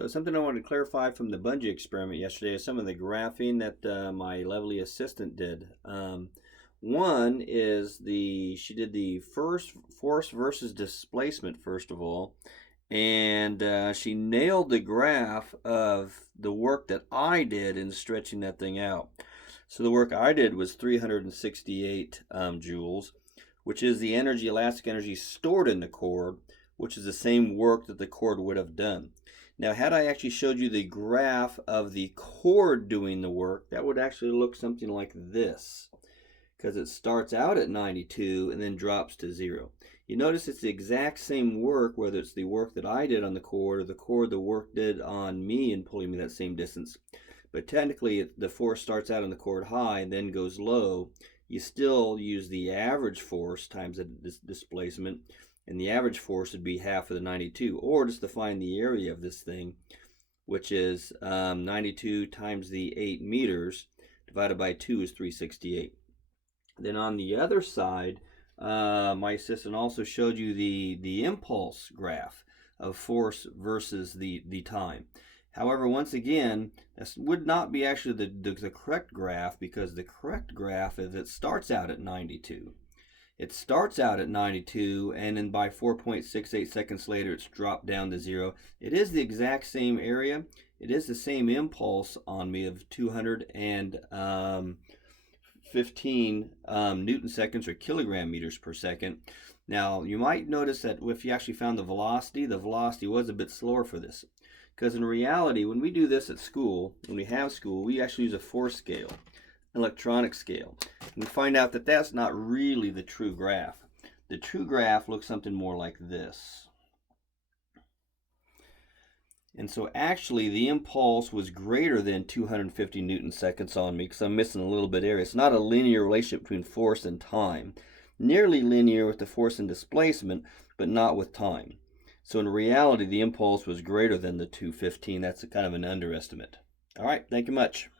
So something I wanted to clarify from the bungee experiment yesterday is some of the graphing that my lovely assistant did. One is she did the first force versus displacement first of all, and she nailed the graph of the work that I did in stretching that thing out. So the work I did was 368 joules, which is the energy, elastic energy stored in the cord, which is the same work that the cord would have done. Now, had I actually showed you the graph of the cord doing the work, that would actually look something like this, because it starts out at 92 and then drops to 0. You notice it's the exact same work, whether it's the work that I did on the cord or the work did on me in pulling me that same distance. But technically, the force starts out on the cord high and then goes low. You still use the average force times the displacement, and the average force would be half of the 92, or just to find the area of this thing, which is 92 times the 8 meters divided by 2 is 368. Then on the other side, my assistant also showed you the impulse graph of force versus the time. However, once again, this would not be actually the correct graph, because the correct graph is it starts out at 92. It starts out at 92, and then by 4.68 seconds later, it's dropped down to 0. It is the exact same area. It is the same impulse on me of 215 Newton seconds or kilogram meters per second. Now, you might notice that if you actually found the velocity was a bit slower for this. Because in reality, when we do this at school, when we have school, we actually use a force scale, electronic scale. And we find out that that's not really the true graph. The true graph looks something more like this. And so actually the impulse was greater than 250 Newton seconds on me, because I'm missing a little bit area. It's not a linear relationship between force and time. Nearly linear with the force and displacement, but not with time. So in reality, the impulse was greater than the 215. That's a kind of an underestimate. All right, thank you much.